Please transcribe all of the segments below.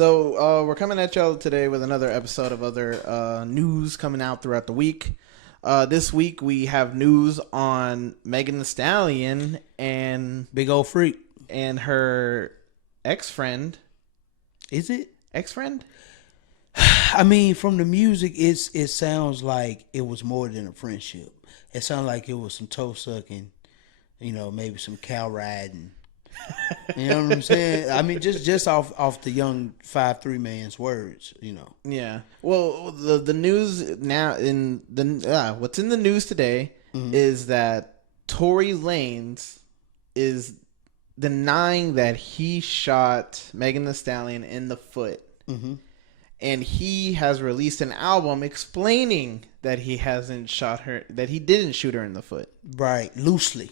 We're coming at y'all today with another episode of other news coming out throughout the week. This week we have news on Megan The Stallion and Big old freak. and her ex-friend. Is it? Ex-friend? I mean, from the music, it sounds like it was more than a friendship. It sounds like it was some toe sucking, maybe some cow riding. You know what I'm saying? I mean, just off the young 5'3" man's words, Yeah. Well, the news now what's in the news today is that Tory Lanez is denying that he shot Megan The Stallion in the foot. Mm-hmm. And he has released an album explaining that he hasn't shot her, that he didn't shoot her in the foot. Right. Loosely.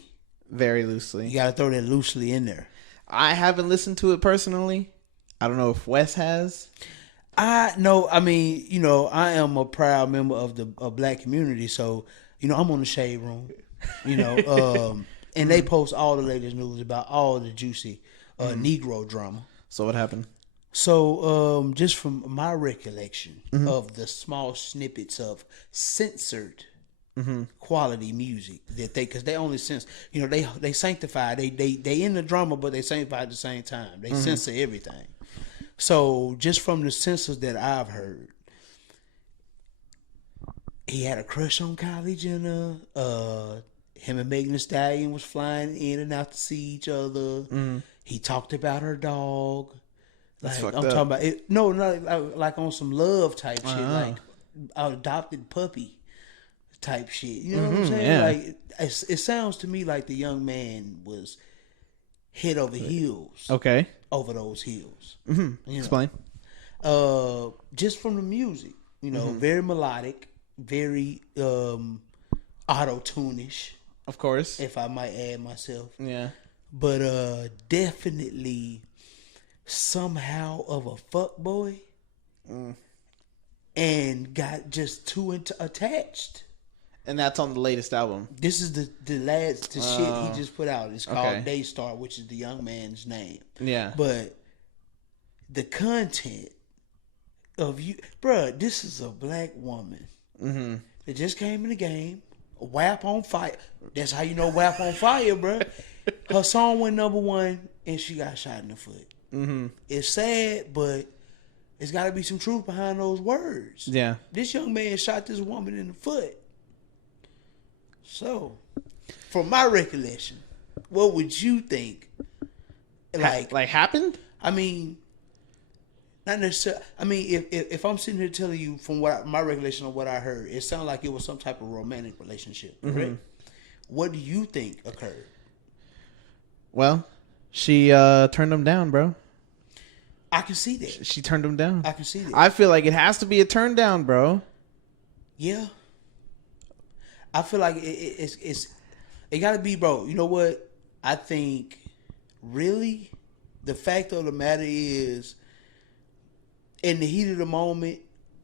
Very loosely. You got to throw that loosely in there. I haven't listened to it personally. I don't know if Wes has. I am a proud member of the black community. So, I'm on the Shade Room, and they post all the latest news about all the juicy Negro drama. So what happened? So, just from my recollection of the small snippets of censored quality music that because they only censor, they sanctify, they in the drama, but they sanctify at the same time. They censor everything. So, just from the censors that I've heard, he had a crush on Kylie Jenner. Him and Megan The Stallion was flying in and out to see each other. He talked about her dog. Like I'm talking about it. No, not like on some love type shit, like adopted puppy type shit. You know what I'm saying? Yeah. Like it sounds to me like the young man was head over heels. Okay. Over those heels. Explain. Just from the music, very melodic, very auto-tune-ish. Of course. If I might add myself. Yeah. But definitely somehow of a fuckboy and got just too attached. And that's on the latest album. This is the last shit he just put out. It's called Daystar, which is the young man's name. Yeah. But the content of you, bruh, this is a black woman that just came in the game. WAP on fire. That's how you know WAP on fire, bruh. Her song went #1 and she got shot in the foot. It's sad, but it's got to be some truth behind those words. Yeah. This young man shot this woman in the foot. So, from my recollection, what would you think? Like happened? I mean, not necessarily. I mean, if I'm sitting here telling you from my recollection of what I heard, it sounded like it was some type of romantic relationship. Correct? What do you think occurred? Well, she turned him down, bro. I can see that. She turned him down. I can see that. I feel like it has to be a turn down, bro. Yeah. I feel like it got to be, bro. You know what? I think really the fact of the matter is, in the heat of the moment,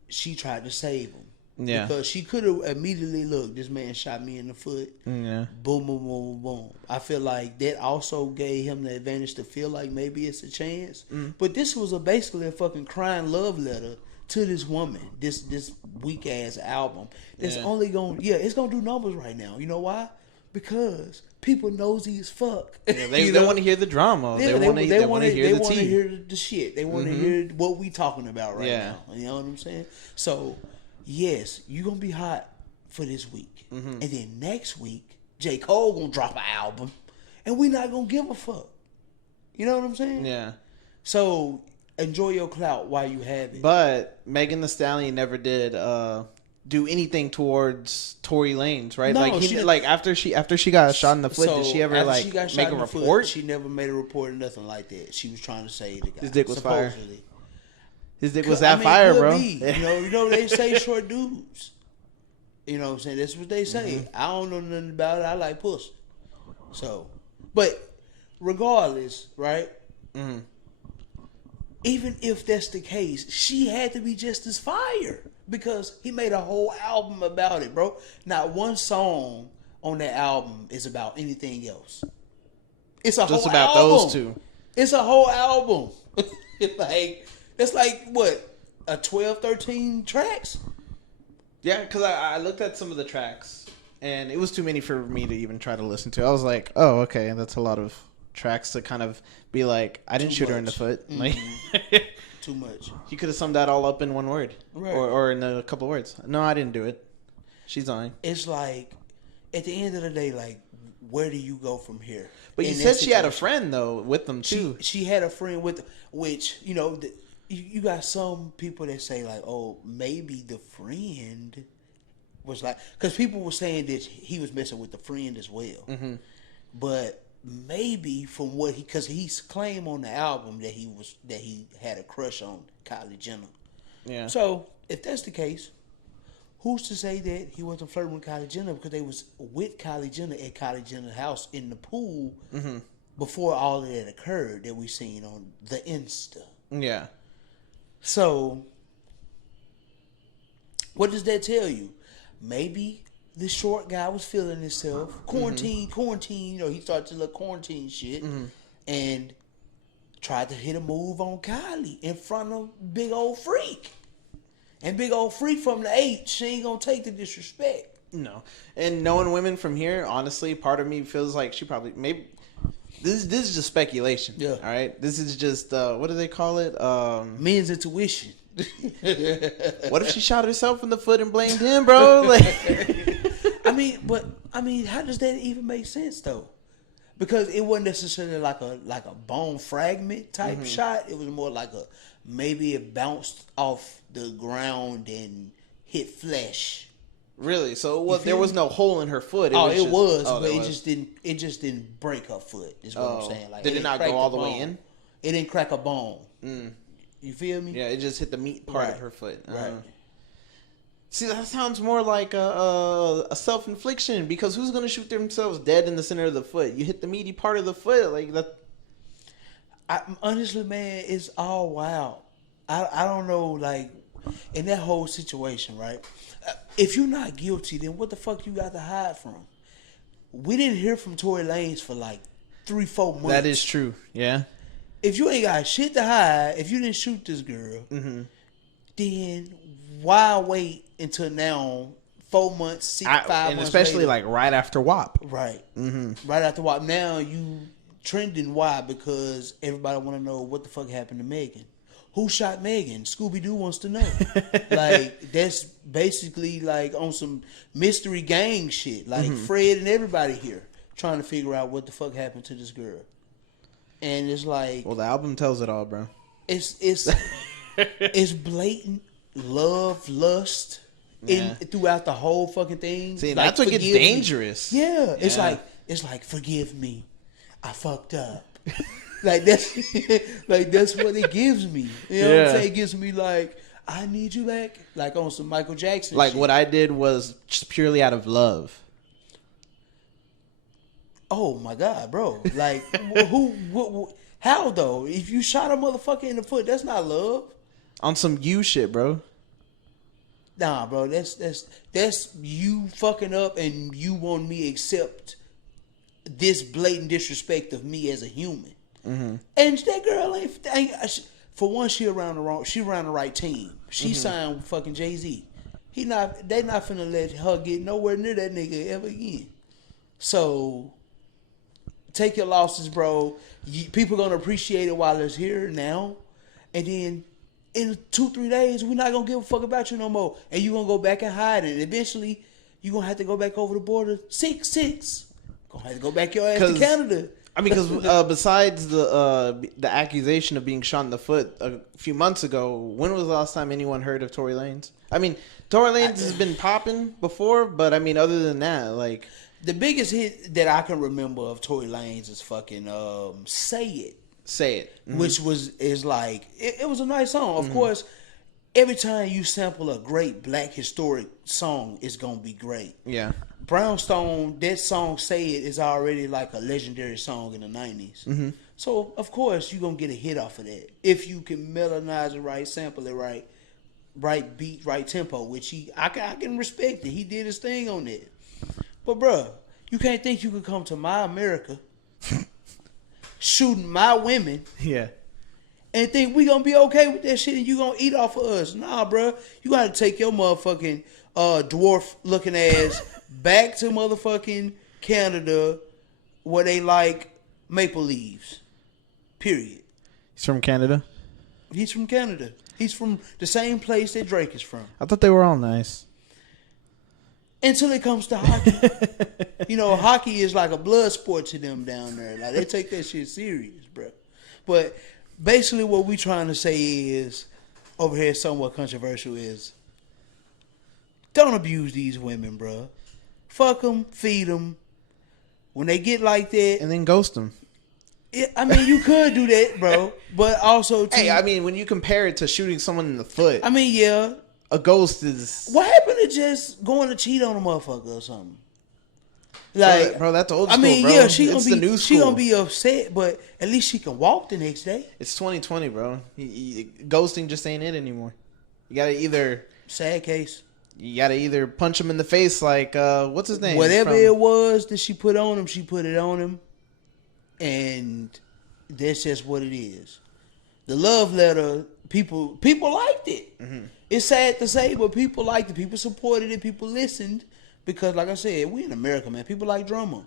she tried to save him. Yeah. Because she could have immediately looked, this man shot me in the foot. Yeah. Boom, boom, boom, boom, boom. I feel like that also gave him the advantage to feel like maybe it's a chance. But this was basically a fucking crying love letter to this woman. This weak ass album. It's only it's gonna do numbers right now. You know why? Because people nosy as fuck. Yeah, they want to hear the drama. Yeah, they want to hear the tea. Hear the shit. They want to hear what we talking about right now. You know what I'm saying? So, yes, you gonna be hot for this week, and then next week, J. Cole gonna drop an album, and we not gonna give a fuck. You know what I'm saying? Yeah. So enjoy your clout while you have it. But Megan The Stallion never did do anything towards Tory Lanez, right? No, after she got shot in the foot, did she ever make a report? She never made a report or nothing like that. She was trying to save the guy. His dick was supposedly. fire. His dick was that fire, bro. You know they say short dudes. You know what I'm saying? That's what they say. I don't know nothing about it. I like pussy. So, but regardless, right? Even if that's the case, she had to be just as fire because he made a whole album about it, bro. Not one song on that album is about anything else. It's a just whole about album. those two. It's a whole album. Like It's like what, a 12, 13 tracks. Yeah, because I looked at some of the tracks, and it was too many for me to even try to listen to. I was like, oh, okay, that's a lot of tracks to kind of be like, I didn't shoot her in the foot. Like, too much. You could have summed that all up in one word, right? Or in a couple of words. No, I didn't do it. She's lying. It's like, at the end of the day, like, where do you go from here? But you said she had a friend though with them too. She had a friend with, which you got some people that say like, oh, maybe the friend was like, because people were saying that he was messing with the friend as well. Mm-hmm. But maybe from what because he's claimed on the album that he had a crush on Kylie Jenner. Yeah. So if that's the case, who's to say that he wasn't flirting with Kylie Jenner because they was with Kylie Jenner at Kylie Jenner's house in the pool before all of that occurred that we seen on the Insta. Yeah. So, what does that tell you? Maybe the short guy was feeling himself. Quarantine, he started to look quarantine shit and tried to hit a move on Kylie in front of Big Old Freak. And Big Old Freak from the 8, she ain't gonna take the disrespect. No. And knowing women from here, honestly, part of me feels like she probably maybe this is just speculation. Yeah. All right. This is just what do they call it? Men's intuition. What if she shot herself in the foot and blamed him, bro? Like, I mean, how does that even make sense though? Because it wasn't necessarily like a bone fragment type shot. It was more like maybe it bounced off the ground and hit flesh. Really? So there was no hole in her foot. But it just didn't break her foot. Is what I'm saying. Like, did it not go all the way in? It didn't crack a bone. You feel me? Yeah, it just hit the meat part of her foot. Right. See, that sounds more like a self-infliction because who's gonna shoot themselves dead in the center of the foot? You hit the meaty part of the foot, like that. Honestly, man, it's all wild. I don't know, like, in that whole situation, right? If you're not guilty, then what the fuck you got to hide from? We didn't hear from Tory Lanez for like 3-4 months. That is true. Yeah. If you ain't got shit to hide, if you didn't shoot this girl, then why wait until now? 4 months, 5 months, and especially later? Like right after WAP. Right. Right after WAP. Now you trending. Why? Because everybody want to know what the fuck happened to Megan. Who shot Megan? Scooby-Doo wants to know. Like, that's basically like on some mystery gang shit. Like Fred and everybody here trying to figure out what the fuck happened to this girl. And it's like, well, the album tells it all, bro. It's it's blatant love, lust throughout the whole fucking thing. See, like, that's what gets dangerous. Yeah. It's like forgive me, I fucked up. Like that's what it gives me. You know what I'm saying? It gives me like, I need you back. Like on some Michael Jackson like shit. What I did was just purely out of love. Oh my God, bro. Like how though? If you shot a motherfucker in the foot, that's not love. On some you shit, bro. Nah, bro. That's you fucking up and you want me to accept this blatant disrespect of me as a human. And that girl ain't for one, she around the right team. She signed with fucking Jay-Z. They not finna let her get nowhere near that nigga ever again. So take your losses, bro. People gonna appreciate it while it's here now, and then in 2-3 days we're not gonna give a fuck about you no more, and you gonna go back and hide, and eventually you gonna have to go back over the border 6'6". Gonna have to go back your ass to Canada. I mean, because besides the accusation of being shot in the foot a few months ago, when was the last time anyone heard of Tory Lanez? I mean, Tory Lanez has been popping before, but I mean, other than that, like the biggest hit that I can remember of Tory Lanez is fucking "Say It." Say It, which is like it was a nice song. Of course, every time you sample a great black historic song, it's gonna be great. Yeah. Brownstone, that song "Say It" is already like a legendary song in the 90s. So of course you're gonna get a hit off of that if you can melodize it right, sample it right, right beat, right tempo. Which I can respect it. He did his thing on it. But bruh, you can't think you could come to my America, shooting my women, and think we gonna be okay with that shit and you gonna eat off of us. Nah, bro. You gotta take your motherfucking dwarf looking ass back to motherfucking Canada where they like maple leaves. Period. He's from Canada? He's from Canada. He's from the same place that Drake is from. I thought they were all nice. Until it comes to hockey. You know, hockey is like a blood sport to them down there. Like, they take that shit serious, bro. But basically what we trying to say is, over here somewhat controversial, is don't abuse these women, bro. Fuck them, feed them. When they get like that... And then ghost them. I mean, you could do that, bro. But also... Hey, I mean, when you compare it to shooting someone in the foot... I mean, yeah. A ghost is... What happened to just going to cheat on a motherfucker or something? Like, bro, that's old school, I mean, bro. yeah, She gonna be upset, but at least she can walk the next day. It's 2020, bro. Ghosting just ain't it anymore. You gotta either... Sad case. You gotta either punch him in the face like, what's his name? Whatever it was that she put on him, she put it on him. And that's just what it is. The love letter, people liked it. Mm-hmm. It's sad to say, but people liked it. People supported it. People listened. Because, like I said, we in America, man. People like drama.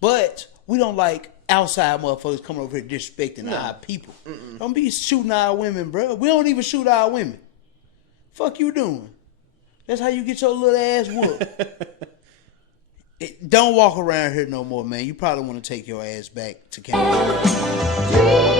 But we don't like outside motherfuckers coming over here disrespecting our people. Mm-mm. Don't be shooting our women, bro. We don't even shoot our women. Fuck you doing? That's how you get your little ass whooped. Don't walk around here no more, man. You probably want to take your ass back to Canada.